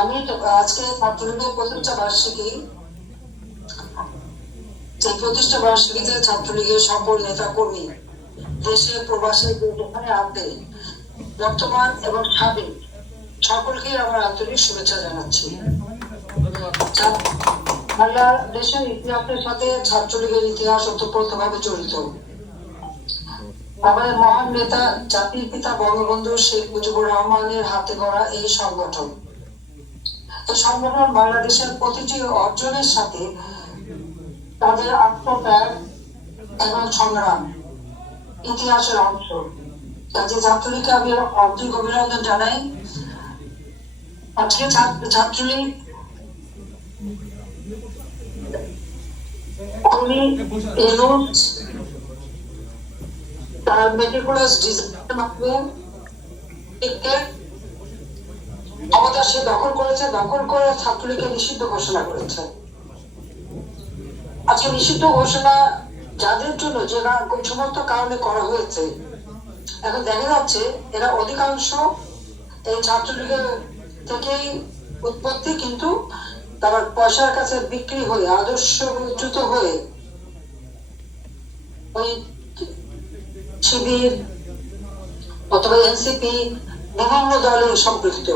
আমি আজকে ছাত্রলীগের প্রতিষ্ঠা বার্ষিকী, এই প্রতিষ্ঠা বার্ষিকীতে ছাত্রলীগের সকল নেতা কর্মী, দেশে প্রবাসী যেখানে আছে, বর্তমান এবং সাবেক সকলকে আমার আন্তরিক শুভেচ্ছা জানাচ্ছি। বাংলাদেশের ইতিহাসের সাথে ছাত্রলীগের ইতিহাস ওতপ্রোতভাবে জড়িত। আমাদের মহান নেতা জাতির পিতা বঙ্গবন্ধু শেখ মুজিবুর রহমানের হাতে গড়া এই সংগঠন বাংলাদেশের প্রতিটি অর্জনের সাথে তাদের আত্মত্যাগ এবং সংগ্রাম ইতিহাসের অংশ। কাজে ছাত্রলীগকে আমি আন্তরিক অভিনন্দন জানাই। আজকে ছাত্রলীগ তার মেটিকুলাস ডিজাইনের মাধ্যমে ক্ষমতা সে দখল করেছে, দখল করে ছাত্রলীগকে নিষিদ্ধ ঘোষণা করেছে। আজকে নিষিদ্ধ ঘোষণা যাদের জন্য যে সমস্ত কারণে করা হয়েছে, এখন দেখা যাচ্ছে এরা অধিকাংশ এই ছাত্রলীগের থেকেই উৎপত্তি, কিন্তু তারা পয়সার কাছে বিক্রি হয়ে আদর্শচ্যুত হয়ে ওই শিবির অথবা এনসিপি বিভিন্ন দলে সম্পৃক্ত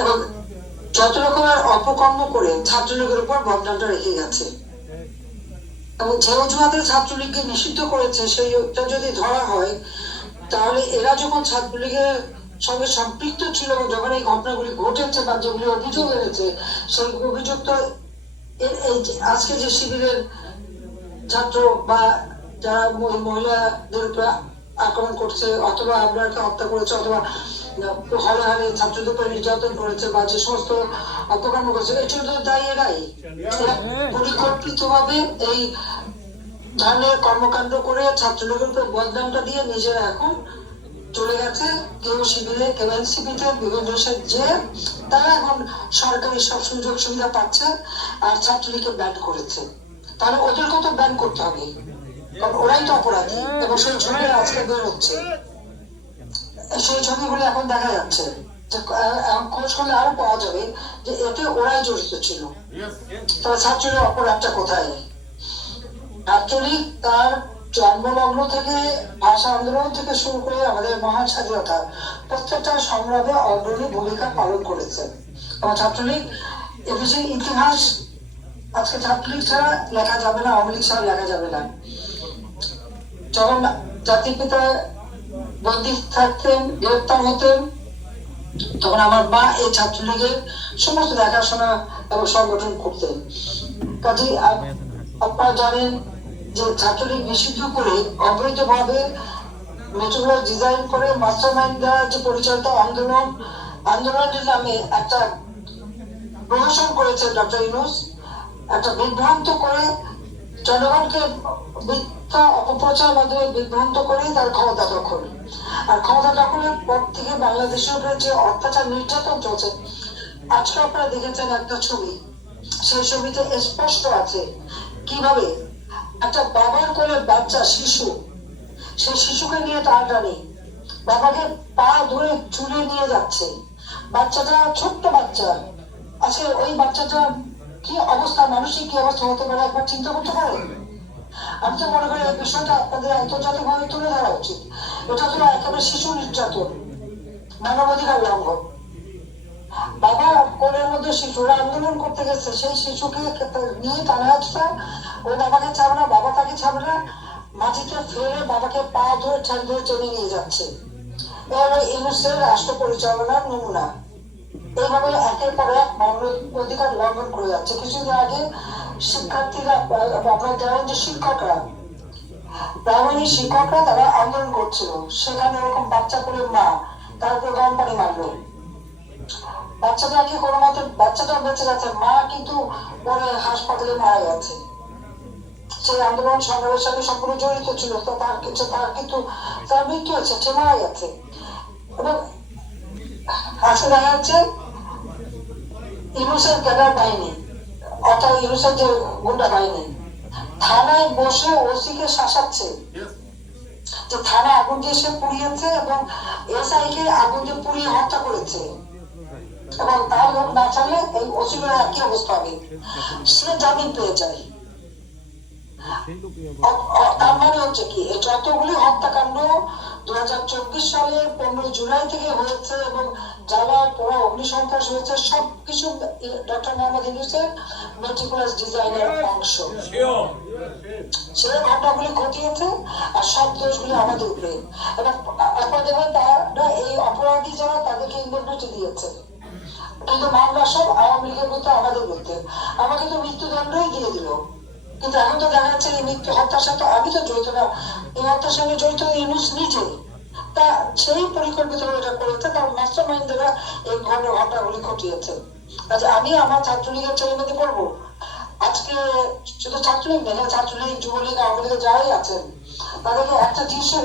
এবং যত রকমের অপকর্ম করে ছাত্রলীগের উপর বদনামটা রেখে গেছে। এবং যে অজুহাতে ছাত্রলীগকে নিষিদ্ধ করেছে সেইটা যদি ধরা হয়, তাহলে এরা যখন ছাত্রলীগের সঙ্গে সম্পৃক্ত ছিল, যখন এই ঘটনাগুলি ঘটেছে বা যেগুলি অভিযোগ এনেছে, সেই অভিযোগ তো আজকে যে শিবিরের ছাত্র বা যারা মহিলাদের উপরে আক্রমণ করছে, অথবা আপনাকে হত্যা করেছে, অথবা হলে হলে ছাত্রদের উপরে নির্যাতন করেছে বা যে সমস্ত অপকর্ম করেছে, এটার তো দায়ী এরাই। পরিকল্পিত ভাবে এই ধরনের কর্মকাণ্ড করে ছাত্রলীগের উপর বদনামটা দিয়ে নিজেরা এখন চলে গেছে, কেউ শিবিরে কেউ এনসিপিতে, বিভিন্ন দেশের যে তারা এখন সরকারি সব সুযোগ সুবিধা পাচ্ছে আর ছাত্রলীগকে ব্যান করেছে। তাহলে ওদেরকেও তো ব্যান করতে হবে, কারণ ওরাই তো অপরাধী। এবং সেই ছবি আজকে বের হচ্ছে, সেই ছবিগুলো এখন দেখা যাচ্ছে, যে খোঁজ করলে আরো পাওয়া যাবে যে এতে ওরাই জড়িত ছিল। তবে ছাত্রলীগ অপরাধটা কোথায়? ছাত্রলীগ তার জন্মলগ্ন থেকে ভাষা আন্দোলন থেকে শুরু করে আমাদের মহান স্বাধীনতা প্রত্যেকটা সংগ্রামে অগ্রণী ভূমিকা পালন করেছে। এবং ছাত্রলীগ এদেশের ইতিহাস আজকে ছাত্রলীগ ছাড়া লেখা যাবে না, আওয়ামী লীগ ছাড়া লেখা যাবে না। যখন জাতির পিতা বন্দী থাকতেন, গ্রেপ্তার হতেন, তখন আমার মা এই ছাত্রলীগের সমস্ত দেখাশোনা এবং সংগঠন করতেন। কাজে আপনারা জানেন যে ছাত্রলীগ নিষিদ্ধ করে অবৈধভাবে মেট্রোগুলো ডিজাইন করে মাস্টার মাইন্ড দ্বারা যে পরিচালিত আন্দোলনের নামে একটা প্রহসন করেছে ডক্টর ইউনূস, একটা বিভ্রান্ত করে জনগণকে মিথ্যা অপপ্রচার মাধ্যমে বিভ্রান্ত করে তার ক্ষমতা দখল। আর ক্ষমতা দখলের পর থেকে বাংলাদেশের উপরে যে অত্যাচার নির্যাতন চলছে, আজকে আপনারা দেখেছেন একটা ছবি, সেই ছবিতে স্পষ্ট আছে কিভাবে একটা বাবার কোলে বাচ্চা শিশু, সেই শিশুকে নিয়ে টানাটানি, বাবাকে পা ধরে চুলে নিয়ে যাচ্ছে, বাচ্চাটা ছোট্ট বাচ্চা। আজকে ওই বাচ্চাটা কি অবস্থা, মানসিক কি অবস্থা হতে পারে একবার চিন্তা করতে পারে? আমি তো মনে করি এই বিষয়টা আপনাদের আন্তর্জাতিক ভাবে তুলে ধরা উচিত। এটা তো একেবারে শিশু নির্যাতন, মানবাধিকার লঙ্ঘন। বাবা কোলের মধ্যে শিশুরা আন্দোলন করতে গেছে, সেই শিশুকে নিয়ে টানা হাঁচটা, ও বাবাকে ছাড়বে না, বাবা তাকে ছাড়বে না, মাটিতে ফেলে বাবাকে পা ধরে ঠ্যাং ধরে টেনে নিয়ে যাচ্ছে। এভাবে ইউনূসের রাষ্ট্র পরিচালনার নমুনা। এইভাবে একের পর এক মানবাধিকার লঙ্ঘন করে যাচ্ছে। কিছুদিন আগে শিক্ষার্থীরা, আপনারা জানেন যে শিক্ষকরা, প্রাইমারি শিক্ষকরা তারা আন্দোলন করছিল, সেখানে এরকম বাচ্চা করে মা তার উপরে গরম পানি মারলো, বাচ্চাটাকে কোনো মতে, বাচ্চাটা বেঁচে গেছে, মা কিন্তু পরে হাসপাতালে মারা গেছে। সেই আন্দোলন সংগ্রামের সঙ্গে সম্পূর্ণ জড়িত ছিল, তো তার কিন্তু তার মৃত্যু হয়েছে, সে মারা গেছে। এবং আজকে দেখা যাচ্ছে ইউনূসের ক্যাডার বাহিনী, অর্থাৎ ইউনূসের যে গুন্ডা বাহিনী থানায় বসে ওসিকে শাসাচ্ছে যে থানা আগুন দিয়ে সে পুড়িয়েছে এবং এসআই কে আগুন দিয়ে পুড়িয়ে হত্যা করেছে। এবং তার লোক না ছাড়লে এই ওসিগুলোর একই অবস্থা হবে, সে জামিন পেয়ে যায়। তার মানে হচ্ছে কি, এই যতগুলি হত্যাকাণ্ড 2024 সালের 15 জুলাই থেকে হয়েছে এবং যারা পুরো অগ্নিসন্ত্রাস হয়েছে সবকিছু ডক্টর মোহাম্মদ ইউনূসের মেটিকুলাস ডিজাইনের অংশ। সে ঘটনাগুলি ঘটিয়েছে আর সব দোষগুলি আমাদের উপরে। এবং আপনারা দেখবেন তারা এই অপরাধী যারা তাদেরকে ইন্ডেমনিটি দিয়েছে, কিন্তু মামলা সব আওয়ামী লীগের মধ্যে, আমাদের মধ্যে। আমাকে তো মৃত্যুদণ্ডই দিয়ে দিল, কিন্তু এখন তো দেখা যাচ্ছে এই মৃত্যু হত্যার সাথে আমি তো জড়িত না, এই হত্যার সঙ্গে জড়িত ইউনূস নিজে। তা সেই পরিকল্পিত এটা করেছে, তার মাস্টার মাইন্ডেরা এই ঘটনাগুলি ঘটিয়েছে। আচ্ছা, আমি আমার ছাত্রলীগের ছেলেমেয়েদের বলবো, আজকে শুধু ছাত্রলীগ নেই, ছাত্রলীগ, যুবলীগ, আওয়ামী লীগের যারাই আছেন তাদেরকে একটা জিনিসের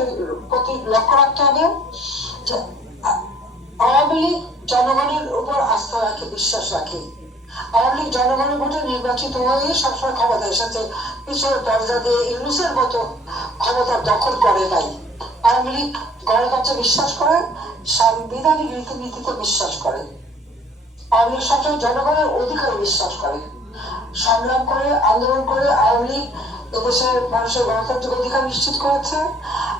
প্রতি লক্ষ্য রাখতে হবে যে আওয়ামী লীগ জনগণের উপর আস্থা রাখে, বিশ্বাস রাখে। আওয়ামী লীগ জনগণের ভোটে নির্বাচিত হয়ে সবসময় ক্ষমতা এসেছে, পিছনে দরজা দিয়ে ইউনূসের মতো ক্ষমতা দখল করে নাই। আওয়ামী লীগ গণতন্ত্রে বিশ্বাস করে, সাংবিধানিক রীতিনীতিতে বিশ্বাস করে। আওয়ামী লীগ সবসময় জনগণের অধিকারে বিশ্বাস করে, সংগ্রাম করে, আন্দোলন করে আওয়ামী লীগ এদেশের মানুষের গণতান্ত্রিক অধিকার নিশ্চিত করেছে।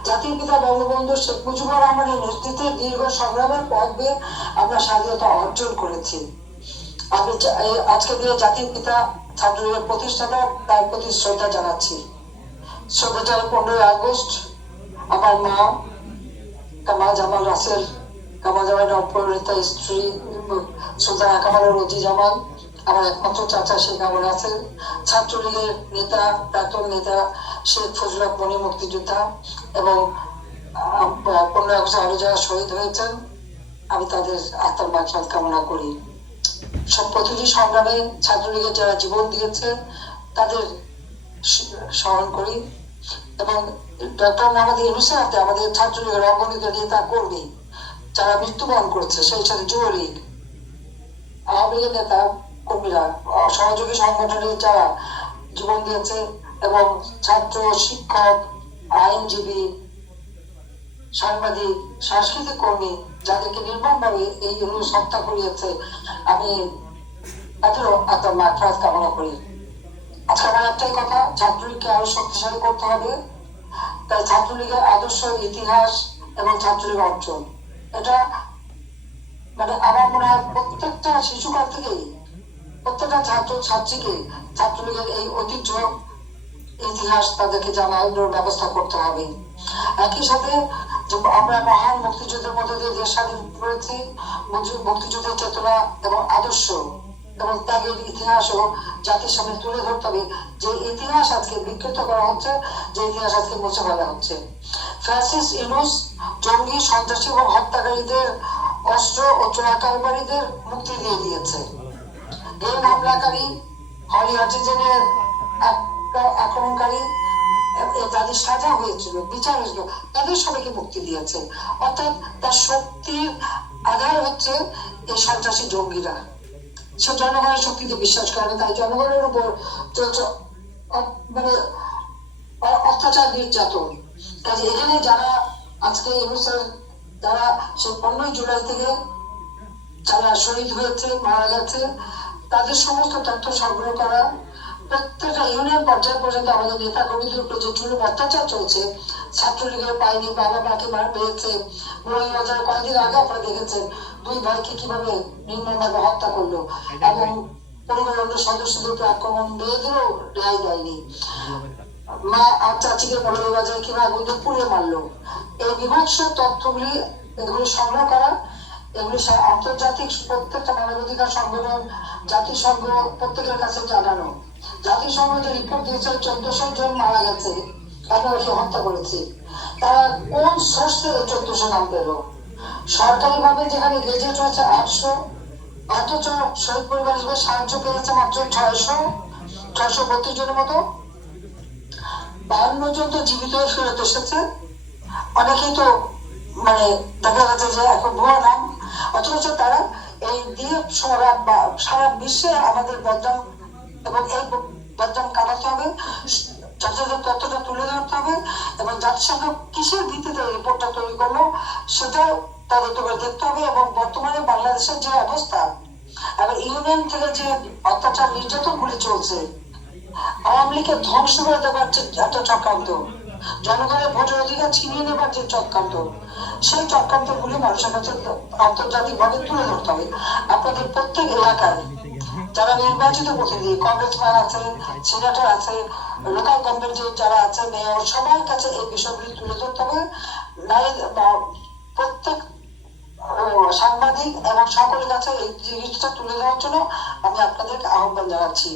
জাতির পিতা বঙ্গবন্ধু শেখ মুজিবুর রহমানের নেতৃত্বে দীর্ঘ সংগ্রামের পথ বেয়ে আমরা স্বাধীনতা অর্জন করেছি। আমি আজকে দিয়ে জাতির পিতা ছাত্রলীগের প্রতিষ্ঠাতা, তার প্রতি শ্রদ্ধা জানাচ্ছি। শ্রদ্ধা 15 আগস্ট আমার মা কামাল জামাল রাসেল, কামাল জামালের অপরিণীতা স্ত্রী সুলতানা কামালের রোজি জামান, আমার একমাত্র চাচা শেখ আবুল হাসেন, ছাত্রলীগের নেতা, প্রাক্তন নেতা শেখ ফজলুল হক মনি মুক্তিযোদ্ধা এবং 15 আগস্টে আরো যারা শহীদ হয়েছেন, আমি তাদের আত্মার মাগফিরাত কামনা করি। সব প্রতিটি সংগ্রামে ছাত্রলীগের যারা জীবন দিয়েছে তাদের স্মরণ করি। এবং ডক্টর মোহাম্মদ ইউনূসের হাতে আমাদের ছাত্রলীগের অগণিত নেতা কর্মী যারা মৃত্যুবরণ করেছে, সেই সাথে যুবলীগ, আওয়ামী লীগের নেতা কর্মীরা, সহযোগী সংগঠনের যারা জীবন দিয়েছে এবং ছাত্র, শিক্ষক, আইনজীবী, সাংবাদিক, সাংস্কৃতিক কর্মী যাদেরকে নির্মমভাবে এই ইউনূস হত্যা করিয়েছে, আমি তাদেরও আত্মার মাগফিরাত কামনা করি। আজকে আমার একটাই কথা, ছাত্রলীগকে আরো শক্তিশালী করতে হবে। তাই ছাত্রলীগের আদর্শ, ইতিহাস এবং ছাত্রলীগ অর্জন, এটা মানে আমার মনে হয় প্রত্যেকটা শিশুকাল থেকেই প্রত্যেকটা ছাত্র ছাত্রীকে ছাত্রলীগের এই ঐতিহ্য, ইতিহাস তাদেরকে জানানোর ব্যবস্থা করতে হবে। একই সাথে আমরা মহান মুক্তিযুদ্ধের মধ্যে দিয়ে দেশ স্বাধীন করেছি, মুক্তিযুদ্ধের চেতনা এবং আদর্শ এবং ত্যাগের ইতিহাস এবং জাতির সামনে তুলে ধরতে হবে। যে ইতিহাস আজকে বিকৃত করা হচ্ছে, যে ইতিহাস আজকে মুছে ফেলা হচ্ছে। ফ্যাসিস্ট ইউনূস জঙ্গি, সন্ত্রাসী এবং হত্যাকারীদের অস্ত্র ও চোরাকারবারীদের মুক্তি দিয়ে দিয়েছে। এই হামলাকারী, হলি আর্টিজেনের আক্রমণকারী, যাদের সাজা হয়েছিল, বিচার হয়েছিল, তাদের সবাইকে মুক্তি দিয়েছে। অর্থাৎ তার শক্তির আধার হচ্ছে এই সন্ত্রাসী জঙ্গিরা। সে জনগণের শক্তিতে বিশ্বাস করে, তাই জনগণের উপর মানে অত্যাচার, নির্যাতন। কাজে এখানে যারা আজকে ইউনূসের যারা সেই 15 জুলাই থেকে যারা শহীদ হয়েছে, মারা গেছে, তাদের সমস্ত তথ্য সংগ্রহ করা, প্রত্যেকটা ইউনিয়ন পর্যায় পর্যন্ত আমাদের নেতা কর্মীদের উপর যে জুলুম অত্যাচার চলছে, ছাত্রলীগের পাইনি, বাবা মাকে পেয়েছে, মৌলভীবাজারে কয়েকদিন আগে আপনারা দেখেছেন 2 ভাইকে কিভাবে নির্মমভাবে হত্যা করলো এবং পরিবারের অন্য সদস্যদের উপর আক্রমণ, মেয়েদেরও রেহাই দেয়নি। মা আর চাচিকে মৌলভীবাজারে কিভাবে পুড়ে মারলো। এই বিভৎস তথ্যগুলি, এগুলি সংগ্রহ করা, এগুলি আন্তর্জাতিক প্রত্যেকটা মানবাধিকার সংগঠন, জাতিসংঘ প্রত্যেকের কাছে জানানো। জাতিসংঘ যে রিপোর্ট দিয়েছে 1400 জন মারা গেছে, আদিবাসী হত্যা করেছে, তারা কোন সোর্স থেকে 1400 নাম পেল? সরকারি ভাবে যেখানে গেজেট হয়েছে 800, অথচ শহীদ পরিবার হিসেবে সাহায্য পেয়েছে মাত্র 632 জনের মতো। 52 জন তো জীবিত ফেরত এসেছে, অনেকেই তো মানে দেখা যাচ্ছে যে এখন ভুয়া নাম, অথচ তারা এই দিয়ে সারা বিশ্বে আমাদের বদনাম এবং এই বদনাম কাটাতে হবে, যথাযথ তথ্যটা তুলে ধরতে হবে এবং জাতিসংঘ কিসের ভিত্তিতে রিপোর্টটা তৈরি করলো সেটাও তদন্ত করে দেখতে হবে। এবং বর্তমানে বাংলাদেশ বাংলাদেশের যে অবস্থা, এবার ইউনিয়ন থেকে যে অত্যাচার নির্যাতন গুলি চলছে, আওয়ামী লীগকে ধ্বংস করে দেবার যে একটা চক্রান্ত, জনগণের ভোটের অধিকার ছিনিয়ে নেবার যে চক্রান্ত, সেই চক্রান্ত গুলি মানুষের কাছে আন্তর্জাতিক ভাবে তুলে ধরতে হবে। আপনাদের প্রত্যেক এলাকায় যারা নির্বাচিত প্রতিনিধি, কংগ্রেসম্যান আছে, সিনেটর আছে, লোকাল গভর্নমেন্টে যারা আছে, মেয়র, সবার কাছে এই বিষয়গুলি তুলে ধরতে হবে। প্রত্যেক সাংবাদিক এবং সকলের কাছে এই জিনিসটা তুলে দেওয়ার জন্য আমি আপনাদেরকে আহ্বান জানাচ্ছি।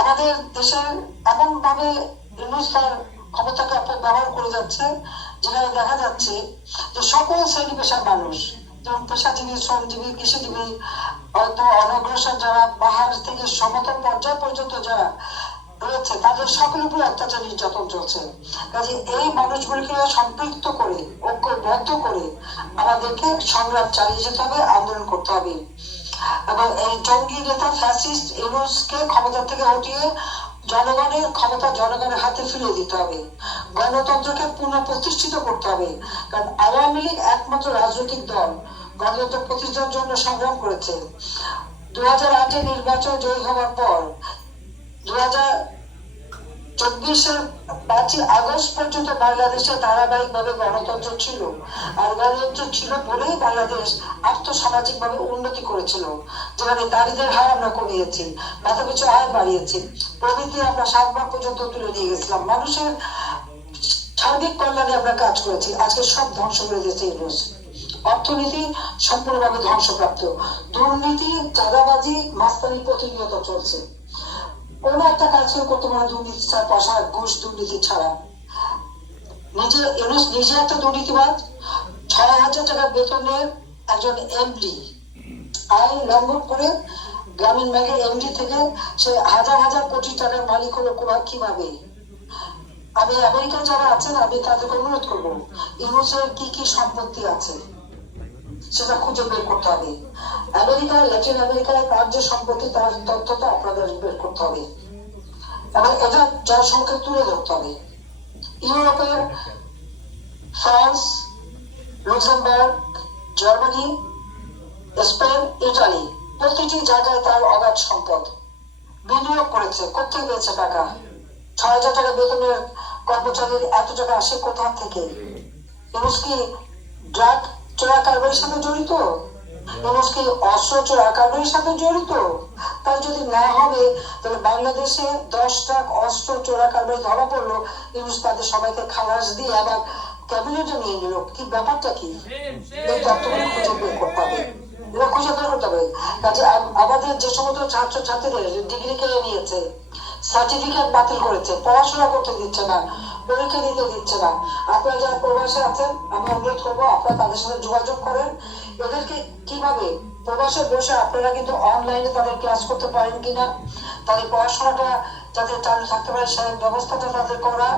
আমাদের দেশে এমন ভাবে তার ক্ষমতাকে ব্যবহার করে যাচ্ছে, যেখানে দেখা যাচ্ছে যে সকল শ্রেণী পেশার মানুষ, যেমন পেশাজীবী, শ্রমজীবী, কৃষিজীবী, হয়তো অনগ্রসর যারা, পাহাড় থেকে সমতল পর্যায় পর্যন্ত যারা রয়েছে, তাদের সকলের উপরে অত্যাচার নির্যাতন চলছে। কাজে এই মানুষগুলিকে সম্পৃক্ত করে, ঐক্যবদ্ধ করে আমাদেরকে সংগ্রাম চালিয়ে যেতে হবে, আন্দোলন করতে হবে। এবং এই জঙ্গি নেতা ফ্যাসিস্ট ইউনূসকে ক্ষমতা থেকে হটিয়ে জনগণের ক্ষমতা জনগণের হাতে ফিরিয়ে দিতে হবে। গণতন্ত্রকে পুনঃপ্রতিষ্ঠিত করতে হবে। কারণ আওয়ামী লীগ একমাত্র রাজনৈতিক দল গণতন্ত্র প্রতিষ্ঠার জন্য সংগ্রাম করেছে। 2008 নির্বাচন জয়ী হওয়ার পর 2024 5 আগস্ট পর্যন্ত বাংলাদেশে ধারাবাহিক ভাবে গণতন্ত্র ছিল। আর গণতন্ত্র ছিল বলেই বাংলাদেশ আর্থসামাজিক ভাবে উন্নতি করেছিল, যেখানে দারিদ্রের হার আমরা কমিয়েছি, মাথাপিছু আয় বাড়িয়েছি, প্রবৃদ্ধি আমরা 7 ভাগ পর্যন্ত তুলে নিয়ে গেছিলাম, মানুষের সার্বিক কল্যাণে আমরা কাজ করেছি। আজকে সব ধ্বংস করে দিয়েছে ইউনূস। অর্থনীতি সম্পূর্ণভাবে ধ্বংসপ্রাপ্ত, দুর্নীতি, চাঁদাবাজি, মাস্তানি প্রতিনিয়ত চলছে। কোন একটা কাজ করতে পারে দুর্নীতি ছাড়া, পয়সা, ঘুষ, দুর্নীতি ছাড়া। ইউনূস নিজে একটা দুর্নীতিবাজ। 6,000 টাকা বেতনের একজন এমডি আইন লঙ্ঘন করে গ্রামীণ ব্যাংকের এমডি থেকে সে হাজার হাজার কোটি টাকার মালিক হলো কিভাবে? আমি আমেরিকা যারা আছেন, আমি তাদেরকে অনুরোধ করবো, ইউনূসের কি কি সম্পত্তি আছে সেটা খুঁজে বের করতে হবে। আমেরিকা, ল্যাটিন আমেরিকায় তার যে সম্পত্তি, তার তথ্যটা আপনাদের বের করতে হবে এবং এটা জনসংখ্যা তুলে ধরতে হবে। ইউরোপের France, Luxembourg, Germany, Spain, Italy, প্রতিটি জায়গায় তার অগাধ সম্পদ বিনিয়োগ করেছে। কোথায় পেয়েছে টাকা? 6,000 টাকা বেতনের কর্মচারীর এত টাকা আসে কোথা থেকে? ইউনূস কি ড্রাগ চোরা কারবারের সাথে জড়িত? ইউনূস কি অস্ত্র চোরা কারবারের সাথে জড়িত? তাই যদি না হবে, তাহলে বাংলাদেশে 10 লাখ অস্ত্র চোরা কারবারি ধরা পড়লো, ইউনূস তাদের সবাইকে খালাস দিয়ে আবার ক্যাবিনেটে নিয়ে নিল। কি ব্যাপারটা কি? এই তথ্যগুলো খুঁজে বের করতে হবে, এটা খুঁজে বের করতে হবে। কাজে আমাদের যে সমস্ত ছাত্র ছাত্রীদের ডিগ্রি কেড়ে নিয়েছে, সার্টিফিকেট বাতিল করেছে, পড়াশোনা করতে দিচ্ছে না, পরীক্ষা দিতে দিচ্ছে না, আপনারা যারা প্রবাসে আছেন, আমি অনুরোধ করবো আপনারা তাদের সাথে যোগাযোগ করেন। এদেরকে কিভাবে প্রবাসে বসে আপনারা কিন্তু অনলাইনে তাদের ক্লাস করতে পারেন কিনা, তাদের পড়াশোনাটা যাতে চালু থাকতে পারে সেই ব্যবস্থাটা তাদের করা।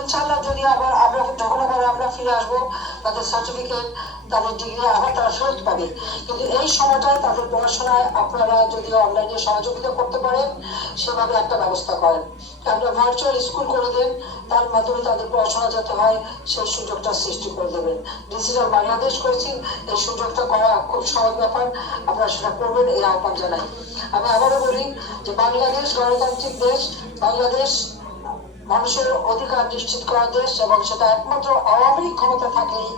ইনশাল্লাহ যদি আবার যখন আমরা ফিরে আসবো, তাদের সার্টিফিকেট, তাদের ডিগ্রি আবার তারা ফেরত পাবে। কিন্তু এই সময়টায় তাদের পড়াশোনায় আপনারা যদি অনলাইনে সহযোগিতা করতে পারেন, সেভাবে একটা ব্যবস্থা করেন। আপনারা ভার্চুয়াল স্কুল করে দেন, তার মাধ্যমে তাদের পড়াশোনা যাতে হয় সেই সুযোগটা সৃষ্টি করে দেবেন। ডিজিটাল বাংলাদেশ করেছি, এই সুযোগটা করা খুব সহজ ব্যাপার, আপনারা সেটা করবেন, এই আহ্বান জানাই। আমি আবারও বলি যে বাংলাদেশ গণতান্ত্রিক দেশ, বাংলাদেশ মানুষের অধিকার নিশ্চিত করা দেশ, এবং সেটা একমাত্র আওয়ামী লীগ ক্ষমতা থাকলেই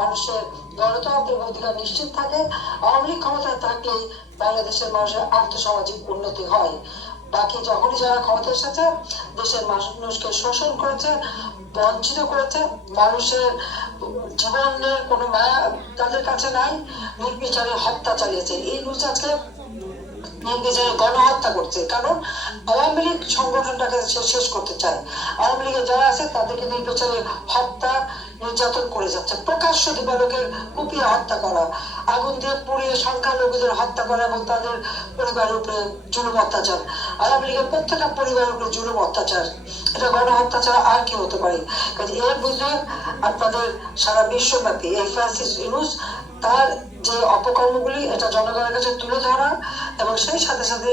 মানুষের গণতান্ত্রিক অধিকার নিশ্চিত থাকে। আওয়ামী লীগ ক্ষমতায় থাকলেই বাংলাদেশের মানুষের আর্থসামাজিক উন্নতি হয়। বাকি যখনই যারা ক্ষমতা এসেছে, দেশের মানুষকে শোষণ করেছে, বঞ্চিত করেছে, মানুষের জীবনের কোনো মায়া তাদের কাছে নাই, নির্বিচারে হত্যা চালিয়েছে। এই নিউজ আজকে নির্বিচারে গণহত্যা করছে, কারণ আওয়ামী লীগ সংগঠনটাকে শেষ করতে চায়। আওয়ামী লীগের যারা আছে তাদেরকে নির্বিচারে হত্যা নির্যাতন করে যাচ্ছে। প্রকাশ্য দিবালোকের কুপিয়ে হত্যা করা, আগুন দিয়ে পুড়িয়ে সংখ্যালঘুদের হত্যা করা এবং তাদের পরিবারের উপরে জুলুম অত্যাচার, আওয়ামী লীগের প্রত্যেকটা পরিবারের উপরে জুলুম অত্যাচার, এটা গণহত্যা ছাড়া আর কি হতে পারে? কাজে এর বুঝলে আপনাদের সারা বিশ্বব্যাপী এই ফ্যাসিস্ট ইউনূস তার যে অপকর্মগুলি, এটা জনগণের কাছে তুলে ধরা এবং সেই সাথে সাথে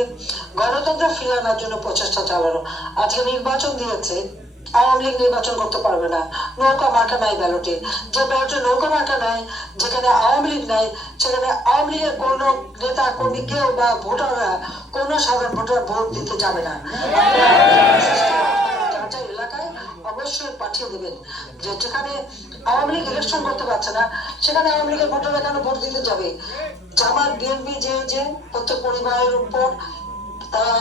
গণতন্ত্র ফিরিয়ে আনার জন্য প্রচেষ্টা চালানো। আজকে নির্বাচন দিয়েছে, আওয়ামী লীগ নির্বাচন করতে পারবে না, নৌকা মার্কা নাই ব্যালটে। যে ব্যালটে নৌকা মার্কা নাই, যেখানে আওয়ামী লীগ নাই, সেখানে আওয়ামী লীগের কোন নেতা কর্মী কেউ বা ভোটাররা কোন সাধারণ ভোটার ভোট দিতে যাবে না। এলাকায় অবশ্যই পাঠিয়ে দেবেন যে যেখানে আওয়ামী লীগ ইলেকশন করতে পারছে না, সেখানে আওয়ামী লীগের ভোটাররা কেন ভোট দিতে যাবে? জামাত বিএনপি যে প্রত্যেক পরিবারের উপর তারা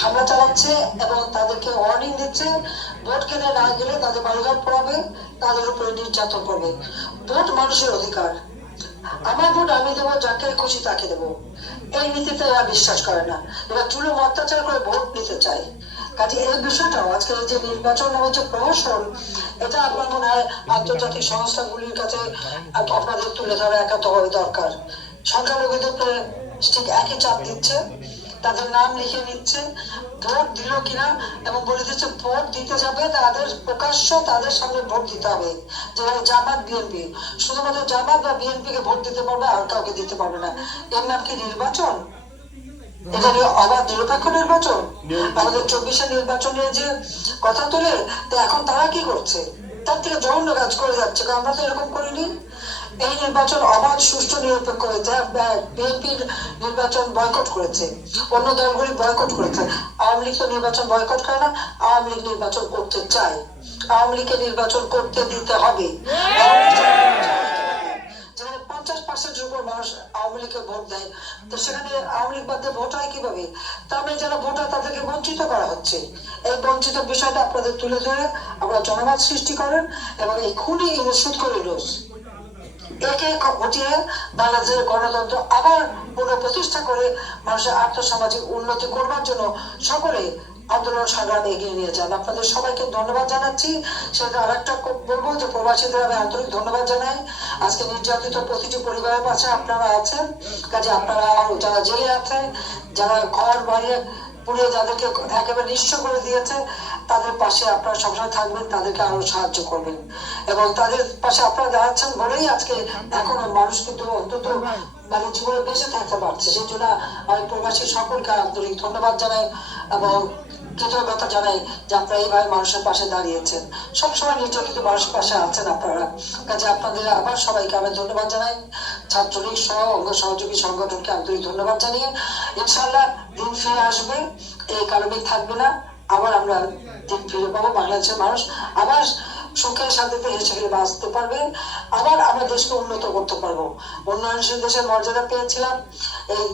হামলা চালাচ্ছে এবং তাদেরকে ওয়ার্নিং দিচ্ছে, ভোট কেন্দ্রে না গেলে তাদের বাড়িঘর পড়াবে, তাদের উপরে নির্যাতন করবে। ভোট মানুষের অধিকার, আমার ভোট আমি দেবো, যাকে খুশি তাকে দেবো, এই নীতিতে এরা বিশ্বাস করে না। এরা চুলো অত্যাচার করে ভোট নিতে চায়। কাজে এই বিষয়টাও আজকে যে নির্বাচন নামের যে প্রহসন, এটা আপনার মনে হয় আন্তর্জাতিক সংস্থাগুলির কাছে আপনাদের তুলে ধরা একান্তভাবে দরকার। সংখ্যালঘুদের ঠিক একই চাপ দিচ্ছে, তাদের নাম লিখে নিচ্ছে, ভোট দিল কিনা এবং বলে দিচ্ছে ভোট দিতে যাবে তাদের প্রকাশ্য তাদের সামনে ভোট দিতে হবে। যেখানে জামাত বিএনপি, শুধুমাত্র জামাত বা বিএনপি কে ভোট দিতে পারবে, আর কাউকে দিতে পারবে না। এর নাম কি নির্বাচন? এটা কি অবাধ নিরপেক্ষ নির্বাচন? আমাদের 24-এর নির্বাচন নিয়ে যে কথা তোলে, তো এখন তারা কি করছে? তার থেকে জঘন্য কাজ করে যাচ্ছে, কারণ আমরা তো এরকম করিনি। এই নির্বাচন অবাধ, সুষ্ঠু, নিরপেক্ষ হয়েছে। বিএনপির নির্বাচন বয়কট করেছে, অন্য দলগুলি বয়কট করেছে। আওয়ামী লীগ তো নির্বাচন বয়কট করে না, আওয়ামী লীগ নির্বাচন করতে চায়। আওয়ামী লীগকে নির্বাচন করতে দিতে হবে। যেখানে 50% উপর মানুষ আওয়ামী লীগকে ভোট দেয়, তো সেখানে আওয়ামী লীগ বাদে ভোট হয় কিভাবে? তার মানে যারা ভোটার তাদেরকে বঞ্চিত করা হচ্ছে। এই বঞ্চিত বিষয়টা আপনাদের তুলে ধরে আমরা জনমত সৃষ্টি করেন এবং এই খুনি সুদ করে রোজ একে ঘটিয়ে বাংলাদেশের গণতন্ত্র আবার পুনঃপ্রতিষ্ঠা করে মানুষের আর্থসামাজিক উন্নতি করবার জন্য সকলে আন্দোলন সংগ্রাম এগিয়ে নিয়ে যান। আপনাদের সবাইকে ধন্যবাদ জানাচ্ছি। সেটা আর একটা বলবো যে প্রবাসীদের আমি আন্তরিক ধন্যবাদ জানাই। আজকে নির্যাতিত প্রতিটি পরিবারের পাশে আপনারা আছেন। কাজে আপনারা যারা জেলে আছেন, যারা ঘর বাড়ি পুড়িয়ে যাদেরকে একেবারে নিঃস্ব করে দিয়েছে, তাদের পাশে আপনারা সবসময় থাকবেন, তাদেরকে আরো সাহায্য করবেন এবং তাদের পাশে আপনারা দাঁড়াচ্ছেন বলেই আজকে এখনো মানুষ কিন্তু অন্তত মানে জীবনে বেঁচে থাকতে পারছে। সেই জন্য আমি প্রবাসী সকলকে আন্তরিক ধন্যবাদ জানাই এবং কৃতজ্ঞতা জানাই যে আপনারা এইভাবে মানুষের পাশে দাঁড়িয়েছেন, সবসময় নির্যাতিত মানুষের পাশে আছেন আপনারা। কাজে আপনাদের আবার সবাইকে আমি ধন্যবাদ জানাই। ছাত্রলীগ সহ অঙ্গ সহযোগী সংগঠনকে আন্তরিক ধন্যবাদ জানিয়ে ইনশাআল্লাহ দিন ফিরে আসবে, এই কারণে থাকবে না। আবার আমরা দিন ফিরে পাবো, বাংলাদেশের মানুষ আবার সুখের শান্তিতে হেসে খেলে বাঁচতে পারবে, আবার আমরা দেশকে উন্নত করতে পারবো। উন্নয়নশীল দেশের মর্যাদা পেয়েছিলাম, এই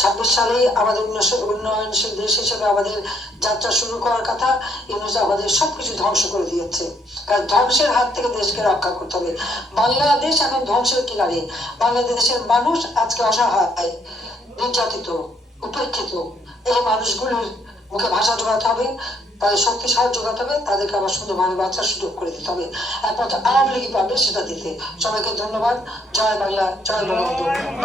26 সালেই আমাদের উন্নয়নশীল দেশ হিসেবে আমাদের যাত্রা শুরু করার কথা। ইউনূস আমাদের সবকিছু ধ্বংস করে দিয়েছে। কারণ ধ্বংসের হাত থেকে দেশকে রক্ষা করতে হবে। বাংলাদেশ এখন ধ্বংসের কিনারে। বাংলাদেশের মানুষ আজকে অসহায়, নির্যাতিত, উপেক্ষিত। এই মানুষগুলোর মুখে ভাষা জোগাতে হবে, তাদের শক্তি সাহায্য জোগাতে হবে, তাদেরকে আবার সুন্দরভাবে বাঁচার সুযোগ করে দিতে হবে। একমাত্র আওয়ামী লীগই পারবে সেটা দিতে। সবাইকে ধন্যবাদ। জয় বাংলা, জয় বঙ্গবন্ধু।